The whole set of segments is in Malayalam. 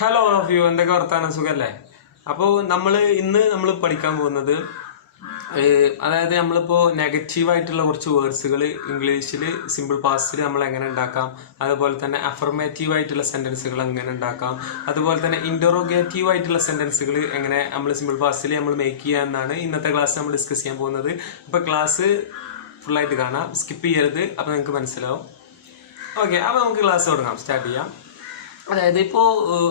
ഹലോ ഓൾ ഓഫ് യു, എന്തൊക്കെ വർത്താനം, സുഖല്ലേ? അപ്പോൾ ഇന്ന് നമ്മൾ പഠിക്കാൻ പോകുന്നത് അതായത് നമ്മളിപ്പോൾ നെഗറ്റീവായിട്ടുള്ള കുറച്ച് വേർഡ്സുകൾ ഇംഗ്ലീഷിൽ സിമ്പിൾ പാസ്റ്റിൽ നമ്മൾ എങ്ങനെ ഉണ്ടാക്കാം, അതുപോലെ തന്നെ അഫർമേറ്റീവ് ആയിട്ടുള്ള സെൻറ്റൻസുകൾ എങ്ങനെ ഉണ്ടാക്കാം, അതുപോലെ തന്നെ ഇൻറ്ററോഗേറ്റീവ് ആയിട്ടുള്ള സെൻറ്റൻസുകൾ എങ്ങനെ നമ്മൾ സിമ്പിൾ പാസ്റ്റിൽ നമ്മൾ മേക്ക് ചെയ്യുക എന്നാണ് ഇന്നത്തെ ക്ലാസ് നമ്മൾ ഡിസ്കസ് ചെയ്യാൻ പോകുന്നത്. അപ്പോൾ ക്ലാസ് ഫുള്ളായിട്ട് കാണാം, സ്കിപ്പ് ചെയ്യരുത്, അപ്പോൾ നിങ്ങൾക്ക് മനസ്സിലാവും. ഓക്കെ, അപ്പോൾ നമുക്ക് ക്ലാസ് തുടങ്ങാം, സ്റ്റാർട്ട് ചെയ്യാം. അതായത് ഇപ്പോൾ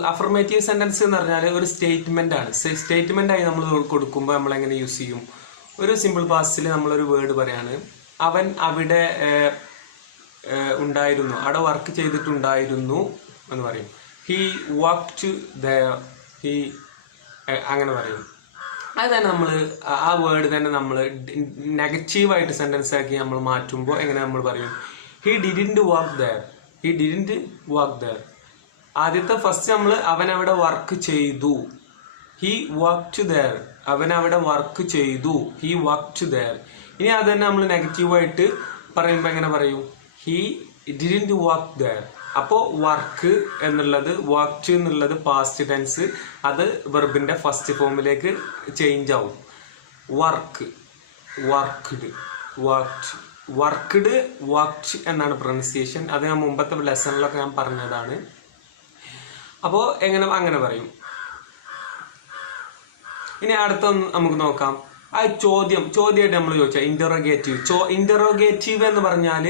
അഫർമേറ്റീവ് സെൻറ്റൻസ് എന്ന് പറഞ്ഞാൽ ഒരു സ്റ്റേറ്റ്മെൻ്റ് ആണ്. സ്റ്റേറ്റ്മെൻ്റ് ആയി നമ്മൾ കൊടുക്കുമ്പോൾ നമ്മൾ എങ്ങനെ യൂസ് ചെയ്യും? ഒരു സിമ്പിൾ പാസ്റ്റിൽ നമ്മളൊരു വേർഡ് പറയാണ്, അവൻ അവിടെ ഉണ്ടായിരുന്നു, അവിടെ വർക്ക് ചെയ്തിട്ടുണ്ടായിരുന്നു എന്ന് പറയും. ഹി വർക്ക്ഡ് ദെയർ, ഹി അങ്ങനെ പറയും. അത് തന്നെ നമ്മൾ ആ വേർഡ് തന്നെ നമ്മൾ നെഗറ്റീവായിട്ട് സെൻറ്റൻസ് ആക്കി നമ്മൾ മാറ്റുമ്പോൾ എങ്ങനെ നമ്മൾ പറയും? He didn't work there, he didn't work there. ആദ്യത്തെ ഫസ്റ്റ് നമ്മൾ അവൻ അവിടെ വർക്ക് ചെയ്തു, ഹി വർക്ക്ഡ് ദെയർ, അവൻ അവിടെ വർക്ക് ചെയ്തു, ഹി വർക്ക്ഡ് ദെയർ. ഇനി അത് തന്നെ നമ്മൾ നെഗറ്റീവായിട്ട് പറയുമ്പോൾ എങ്ങനെ പറയും? He didn't work there. അപ്പോൾ വർക്ക് എന്നുള്ളത്, വർക്ക്ഡ് എന്നുള്ളത് പാസ്റ്റ് ടെൻസ്, അത് വെർബിൻ്റെ ഫസ്റ്റ് ഫോമിലേക്ക് ചേഞ്ച് ആവും. Work, worked, worked, worked, worked എന്നാണ് പ്രൊനൗൺസിയേഷൻ. അത് ഞാൻ മുമ്പത്തെ ലെസണിലൊക്കെ ഞാൻ പറഞ്ഞതാണ്. അപ്പോൾ അങ്ങനെ പറയും. ഇനി അടുത്തൊന്ന് നമുക്ക് നോക്കാം. ആ ചോദ്യമായിട്ട് നമ്മൾ ചോദിച്ചാൽ ഇൻറ്ററോഗേറ്റീവ്. ഇൻറ്ററോഗേറ്റീവ് എന്ന് പറഞ്ഞാൽ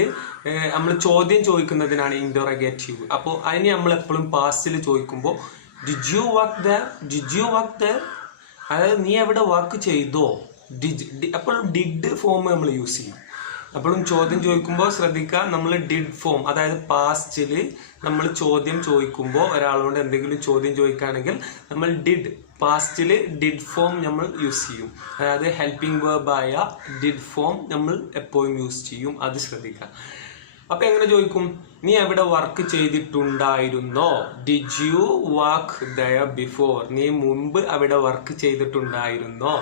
നമ്മൾ ചോദ്യം ചോദിക്കുന്നതിനാണ് ഇൻറ്ററോഗേറ്റീവ്. അപ്പോൾ അതിന് നമ്മൾ എപ്പോഴും പാസ്റ്റിൽ ചോദിക്കുമ്പോൾ did you work there, did you work there, അതായത് നീ എവിടെ വർക്ക് ചെയ്തോ. എപ്പോഴും ഡിഡ് ഫോം നമ്മൾ യൂസ് ചെയ്യും. എപ്പോഴും ചോദ്യം ചോദിക്കുമ്പോൾ ശ്രദ്ധിക്കുക, നമ്മൾ ഡിഡ് ഫോം, അതായത് പാസ്റ്റിൽ നമ്മൾ ചോദ്യം ചോദിക്കുമ്പോൾ ഒരാളോട് എന്തെങ്കിലും ചോദ്യം ചോദിക്കുകയാണെങ്കിൽ നമ്മൾ ഡിഡ്, പാസ്റ്റിൽ ഡിഡ് ഫോം നമ്മൾ യൂസ് ചെയ്യും. അതായത് ഹെൽപ്പിംഗ് വേർബായ ഡിഡ് ഫോം നമ്മൾ എപ്പോഴും യൂസ് ചെയ്യും, അത് ശ്രദ്ധിക്കുക. അപ്പം എങ്ങനെ ചോദിക്കും? നീ അവിടെ വർക്ക് ചെയ്തിട്ടുണ്ടായിരുന്നോ? Did you work there before, നീ മുമ്പ് അവിടെ വർക്ക് ചെയ്തിട്ടുണ്ടായിരുന്നോ?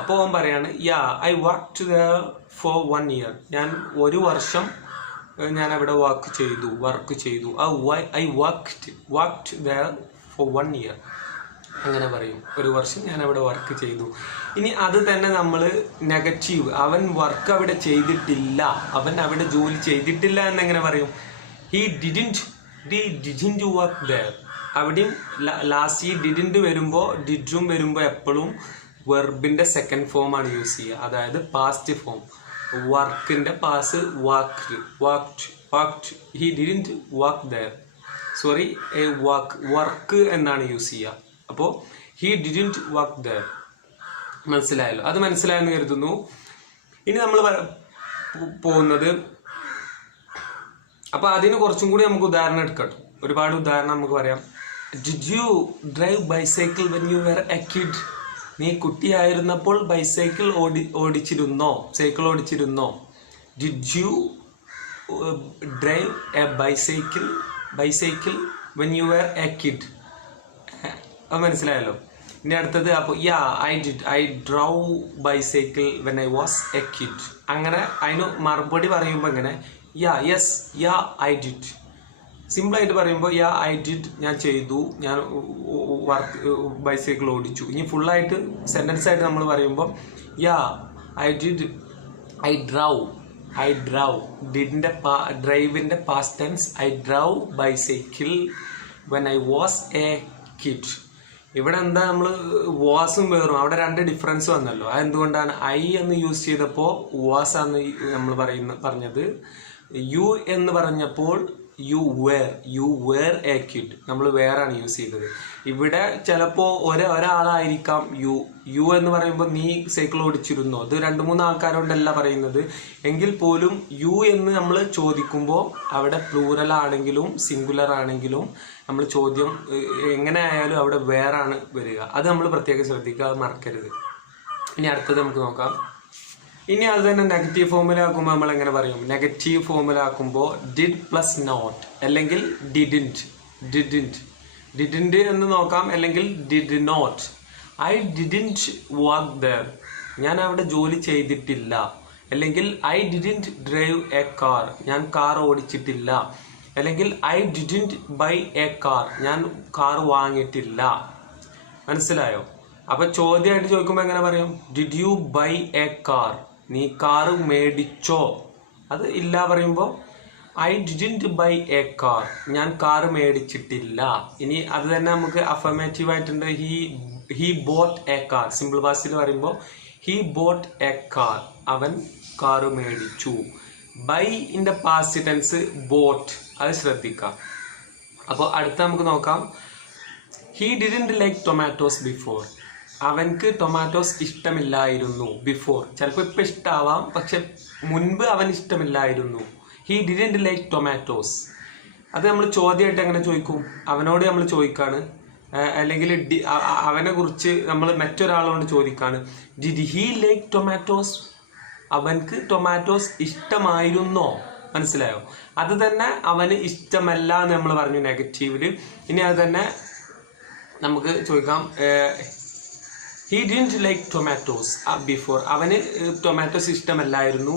അപ്പോൾ അവൻ പറയാണ്, yeah I worked there for 1 year, ഞാൻ 1 വർഷം ഞാൻ അവിടെ വർക്ക് ചെയ്തു. I worked there for 1 year, അങ്ങനെ പറയും. 1 വർഷം ഞാൻ അവിടെ വർക്ക് ചെയ്തു. ഇനി അത് തന്നെ നമ്മൾ നെഗറ്റീവ്, അവൻ വർക്ക് അവിടെ ചെയ്തിട്ടില്ല, അവൻ അവിടെ ജോലി ചെയ്തിട്ടില്ല എന്നെങ്ങനെ പറയും? He didn't work there. അവിടെയും ലാസ്റ്റ് ഈ ഡിഡിൻറ്റ് വരുമ്പോൾ, ഡിഡും വരുമ്പോൾ എപ്പോഴും വെർബിൻ്റെ സെക്കൻഡ് ഫോമാണ് യൂസ് ചെയ്യുക, അതായത് പാസ്റ്റ് ഫോം. വർക്കിൻ്റെ past worked. He didn't work there, sorry, work എന്നാണ് യൂസ് ചെയ്യുക. അപ്പോൾ ഹി ഡിഡിൻറ്റ് വർക്ക് ദെയർ. മനസ്സിലായല്ലോ? അത് മനസ്സിലായെന്ന് കരുതുന്നു. ഇനി നമ്മൾ പോകുന്നത്, അപ്പോൾ അതിന് കുറച്ചും കൂടി നമുക്ക് ഉദാഹരണം എടുക്കട്ടോ. ഒരുപാട് ഉദാഹരണം നമുക്ക് പറയാം. Did you drive bicycle when you were a kid, നീ കുട്ടിയായിരുന്നപ്പോൾ സൈക്കിൾ ഓടിച്ചിരുന്നോ? Did you drive a bicycle when you were a kid? അത് മനസ്സിലായല്ലോ. ഇനി അടുത്തത്, അപ്പോൾ I drive bicycle when I was a kid. അങ്ങനെ അതിന് മറുപടി പറയുമ്പോൾ എങ്ങനെ? I did. സിമ്പിളായിട്ട് പറയുമ്പോൾ ഐ ഡിഡ്, ഞാൻ ചെയ്തു, ഞാൻ ബൈസൈക്കിൾ ഓടിച്ചു. ഇനി ഫുള്ളായിട്ട് സെൻറ്റൻസ് ആയിട്ട് നമ്മൾ പറയുമ്പോൾ ഐ ഡിഡ്, ഐ ഡ്രൈവ്. ഡിഡിൻ്റെ ഡ്രൈവിൻ്റെ past tense, I drive bicycle when I was a kid. ഇവിടെ എന്താ, നമ്മൾ വാസും വേറും അവിടെ 2 ഡിഫറൻസ് വന്നല്ലോ. അതെന്തുകൊണ്ടാണ്? ഐ എന്ന് യൂസ് ചെയ്തപ്പോൾ വാസ് ആണ് നമ്മൾ പറഞ്ഞത്. യു എന്ന് പറഞ്ഞപ്പോൾ യു വേർ എ കിഡ്, നമ്മൾ വേറാണ് യൂസ് ചെയ്തത്. ഇവിടെ ചിലപ്പോൾ ഒരാളായിരിക്കാം യു എന്ന് പറയുമ്പോൾ നീ സൈക്കിൾ ഓടിച്ചിരുന്നോ, അത് 2-3 ആൾക്കാരോടല്ല പറയുന്നത്. എങ്കിൽ പോലും യു എന്ന് നമ്മൾ ചോദിക്കുമ്പോൾ അവിടെ പ്ലൂറൽ ആണെങ്കിലും സിംഗുലർ ആണെങ്കിലും നമ്മൾ ചോദ്യം എങ്ങനെ ആയാലും അവിടെ വേറാണ് വരിക. അത് നമ്മൾ പ്രത്യേകം ശ്രദ്ധിക്കുക, അത് മറക്കരുത്. ഇനി അടുത്തത് നമുക്ക് നോക്കാം. ഇനി അത് തന്നെ നെഗറ്റീവ് ഫോമിലാക്കുമ്പോൾ നമ്മൾ എങ്ങനെ പറയും? നെഗറ്റീവ് ഫോമിലാക്കുമ്പോൾ ഡിഡ് പ്ലസ് നോട്ട്, അല്ലെങ്കിൽ ഡിഡിൻറ്റ് എന്ന് നോക്കാം, അല്ലെങ്കിൽ did not. I didn't work there, ഞാൻ അവിടെ ജോലി ചെയ്തിട്ടില്ല. അല്ലെങ്കിൽ I didn't drive a car, ഞാൻ കാർ ഓടിച്ചിട്ടില്ല. അല്ലെങ്കിൽ I didn't buy a car, ഞാൻ കാർ വാങ്ങിയിട്ടില്ല. മനസ്സിലായോ? അപ്പൊ ചോദ്യമായിട്ട് ചോദിക്കുമ്പോൾ എങ്ങനെ പറയും? Did you buy a car, നീ കാർ മേടിച്ചോ? അത് ഇല്ല പറയുമ്പോൾ I didn't buy a car, ഞാൻ കാർ മേടിച്ചിട്ടില്ല. ഇനി അത് തന്നെ നമുക്ക് അഫർമേറ്റീവ് ആയിട്ടുണ്ട്. He bought a car, simple പാസ്റ്റിൽ പറയുമ്പോൾ ഹി ബോട്ട് എ കാർ, അവൻ കാർ മേടിച്ചു. ബൈ ഇന്റെ പാസ്റ്റ് ടെൻസ് ബോട്ട്, അത് ശ്രദ്ധിക്കാം. അപ്പോൾ അടുത്ത നമുക്ക് നോക്കാം. He didn't like tomatoes before, അവൻക്ക് ടൊമാറ്റോസ് ഇഷ്ടമില്ലായിരുന്നു. ബിഫോർ ചിലപ്പോൾ ഇപ്പം ഇഷ്ടമാവാം, പക്ഷെ മുൻപ് അവൻ ഇഷ്ടമില്ലായിരുന്നു. He didn't like tomatoes. അത് നമ്മൾ ചോദ്യമായിട്ട് എങ്ങനെ ചോദിക്കും? അവനോട് നമ്മൾ ചോദിക്കാണ്, അല്ലെങ്കിൽ അവനെ കുറിച്ച് നമ്മൾ മറ്റൊരാളോട് ചോദിക്കാണ്. ഡിഡ് ഹി ലൈക്ക് ടൊമാറ്റോസ്, അവൻക്ക് ടൊമാറ്റോസ് ഇഷ്ടമായിരുന്നോ? മനസ്സിലായോ? അത് തന്നെ അവന് ഇഷ്ടമല്ല എന്ന് നമ്മൾ പറഞ്ഞു നെഗറ്റീവില്. ഇനി അത് തന്നെ നമുക്ക് ചോദിക്കാം. He didn't like tomatoes before, അവന് ടൊമാറ്റോസ് ഇഷ്ടമല്ലായിരുന്നു.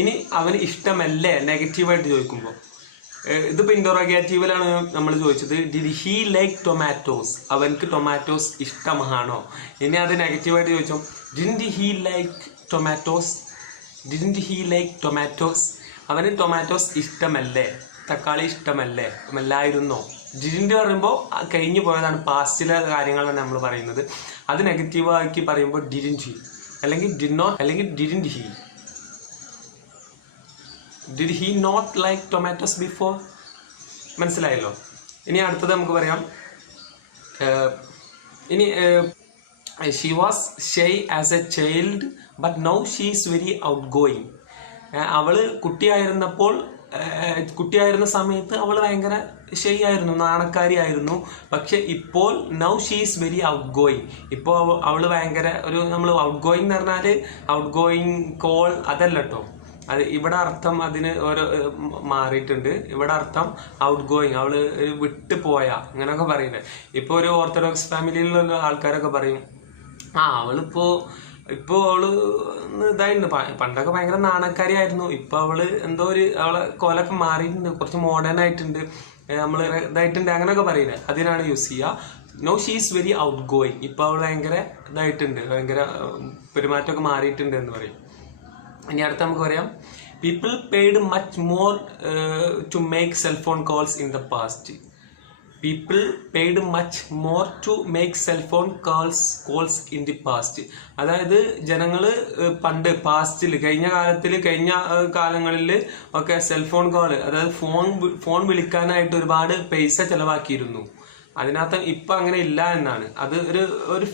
ഇനി അവന് ഇഷ്ടമല്ലേ നെഗറ്റീവായിട്ട് ചോദിക്കുമ്പോൾ. ഇതിപ്പോൾ ഇൻറ്ററോഗേറ്റീവിലാണ് നമ്മൾ ചോദിച്ചത്. ഡിഡ് ഹി ലൈക്ക് ടൊമാറ്റോസ്, അവൻക്ക് ടൊമാറ്റോസ് ഇഷ്ടമാണോ? ഇനി അത് നെഗറ്റീവായിട്ട് ചോദിച്ചോ. Didn't he like tomatoes, didn't he like tomatoes, അവന് ടൊമാറ്റോസ് ഇഷ്ടമല്ലേ, തക്കാളി ഇഷ്ടമല്ലേ, അല്ലായിരുന്നോ? ഡിഡിൻറ്റ് പറയുമ്പോൾ കഴിഞ്ഞു പോയതാണ്, പാസ്റ്റിലെ കാര്യങ്ങളാണ് നമ്മൾ പറയുന്നത്. അത് നെഗറ്റീവാക്കി പറയുമ്പോൾ ഡിഡിൻറ്റ് ഹി, അല്ലെങ്കിൽ ഡിഡ് നോട്ട്, അല്ലെങ്കിൽ didn't he. Did he not like tomatoes before? മനസ്സിലായല്ലോ. ഇനി അടുത്തത് നമുക്ക് പറയാം. ഇനി she was shy as a child but now she is very outgoing. അവള് കുട്ടിയായിരുന്ന സമയത്ത് അവൾ ഭയങ്കര ഷൈ ആയിരുന്നു, നാണക്കാരിയായിരുന്നു. പക്ഷെ ഇപ്പോൾ now she is very out going, ഇപ്പോൾ അവള് ഭയങ്കര ഒരു, നമ്മൾ ഔട്ട് ഗോയിങ് എന്ന് പറഞ്ഞാൽ ഔട്ട് ഗോയിങ് കോൾ അതല്ല കേട്ടോ. അത് ഇവിടെ അർത്ഥം അതിന് ഓരോ മാറിയിട്ടുണ്ട്. ഇവിടെ അർത്ഥം ഔട്ട് ഗോയിങ്, അവള് വിട്ടു പോയ, അങ്ങനെയൊക്കെ പറയുന്നത്. ഇപ്പോൾ ഒരു ഓർത്തഡോക്സ് ഫാമിലിയിലുള്ള ആൾക്കാരൊക്കെ പറയും, ഇപ്പൊ അവള് ഇതായിട്ടുണ്ട്. പണ്ടൊക്കെ ഭയങ്കര നാണക്കാരിയായിരുന്നു, ഇപ്പൊ അവള് എന്തോ അവളെ കോലൊക്കെ മാറിയിട്ടുണ്ട്, കുറച്ച് മോഡേൺ ആയിട്ടുണ്ട്, നമ്മള് ഇതായിട്ടുണ്ട്, അങ്ങനെയൊക്കെ പറയുന്നത്. അതിനാണ് യൂസ് ചെയ്യുക. No she is very outgoing, ഇപ്പൊ അവള് ഭയങ്കര ഇതായിട്ടുണ്ട്, ഭയങ്കര പെരുമാറ്റമൊക്കെ മാറിയിട്ടുണ്ട് എന്ന് പറയും. ഇനി അടുത്ത നമുക്ക് പറയാം. People paid much more to make cellphone calls in the past. People paid much more to make cellphone calls in the past. അതായത് ജനങ്ങൾ പണ്ട് പാസ്റ്റിൽ, കഴിഞ്ഞ കാലങ്ങളിൽ ഒക്കെ സെൽഫോൺ കോൾ, അതായത് ഫോൺ വിളിക്കാനായിട്ട് ഒരുപാട് പൈസ ചെലവാക്കിയിരുന്നു. അതിനകത്ത് ഇപ്പം അങ്ങനെ ഇല്ല എന്നാണ്. അത് ഒരു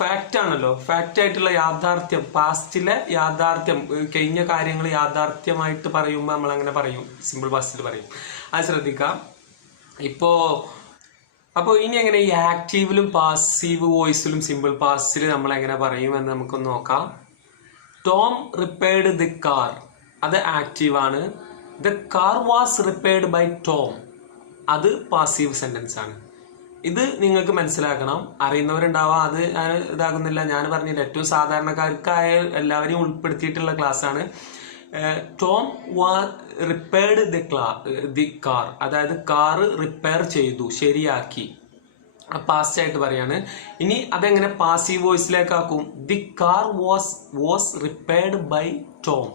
ഫാക്റ്റ് ആണല്ലോ, ഫാക്റ്റ് ആയിട്ടുള്ള യാഥാർത്ഥ്യം, പാസ്റ്റിലെ യാഥാർത്ഥ്യം, കഴിഞ്ഞ കാര്യങ്ങൾ യാഥാർത്ഥ്യമായിട്ട് പറയുമ്പോൾ നമ്മൾ അങ്ങനെ പറയും, സിമ്പിൾ പാസ്റ്റിൽ പറയും. അത് ശ്രദ്ധിക്കാം. അപ്പോൾ ഇനി എങ്ങനെ ഈ ആക്റ്റീവിലും പാസീവ് വോയിസിലും സിമ്പിൾ പാസ്റ്റിൽ നമ്മൾ എങ്ങനെ പറയുമെന്ന് നമുക്കൊന്ന് നോക്കാം. ടോം റിപ്പയർഡ് ദി കാർ, അത് ആക്റ്റീവാണ്. The car was repaired by Tom, അത് പാസീവ് സെന്റൻസ് ആണ്. ഇത് നിങ്ങൾക്ക് മനസ്സിലാക്കണം. അറിയുന്നവരുണ്ടാവാം, അത് ഞാൻ ഇതാകുന്നില്ല. ഞാൻ പറഞ്ഞില്ല, ഏറ്റവും സാധാരണക്കാർക്കായ എല്ലാവരെയും ഉൾപ്പെടുത്തിയിട്ടുള്ള ക്ലാസ് ആണ്. ടോം റിപ്പയർഡ് ദി കാർ, അതായത് കാറ് റിപ്പയർ ചെയ്തു, ശരിയാക്കി, പാസ്റ്റ് ആയിട്ട് പറയാണ്. ഇനി അതെങ്ങനെ പാസീവ് വോയിസിലേക്കാക്കും? The car was repaired by Tom,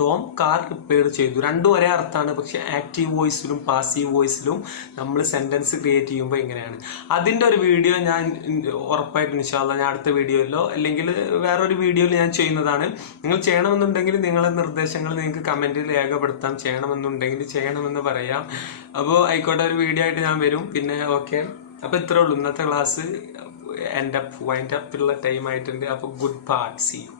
Tom car repair ചെയ്തു. രണ്ടും ഒരേ അർത്ഥമാണ്. പക്ഷെ ആക്റ്റീവ് വോയിസിലും പാസീവ് വോയിസിലും നമ്മൾ സെന്റൻസ് ക്രിയേറ്റ് ചെയ്യുമ്പോൾ ഇങ്ങനെയാണ്. അതിൻ്റെ ഒരു വീഡിയോ ഞാൻ ഉറപ്പായിട്ടും ഇൻഷാ അല്ലാഹ് ഞാൻ അടുത്ത വീഡിയോയിലോ അല്ലെങ്കിൽ വേറൊരു വീഡിയോയിൽ ഞാൻ ചെയ്യുന്നതാണ്. നിങ്ങൾ ചെയ്യണമെന്നുണ്ടെങ്കിൽ നിങ്ങളുടെ നിർദ്ദേശങ്ങൾ നിങ്ങൾക്ക് കമൻറ്റിൽ രേഖപ്പെടുത്താം. ചെയ്യണമെന്ന് പറയാം. അപ്പോൾ ആയിക്കോട്ടെ, ഒരു വീഡിയോ ആയിട്ട് ഞാൻ വരും. പിന്നെ ഓക്കെ, അപ്പോൾ ഇത്രേ ഉള്ളൂ ഇന്നത്തെ ക്ലാസ്. വൈൻഡ് അപ്പ് ഉള്ള ടൈം ആയിട്ടുണ്ട്. അപ്പോൾ ഗുഡ് ബൈ, സീ യു.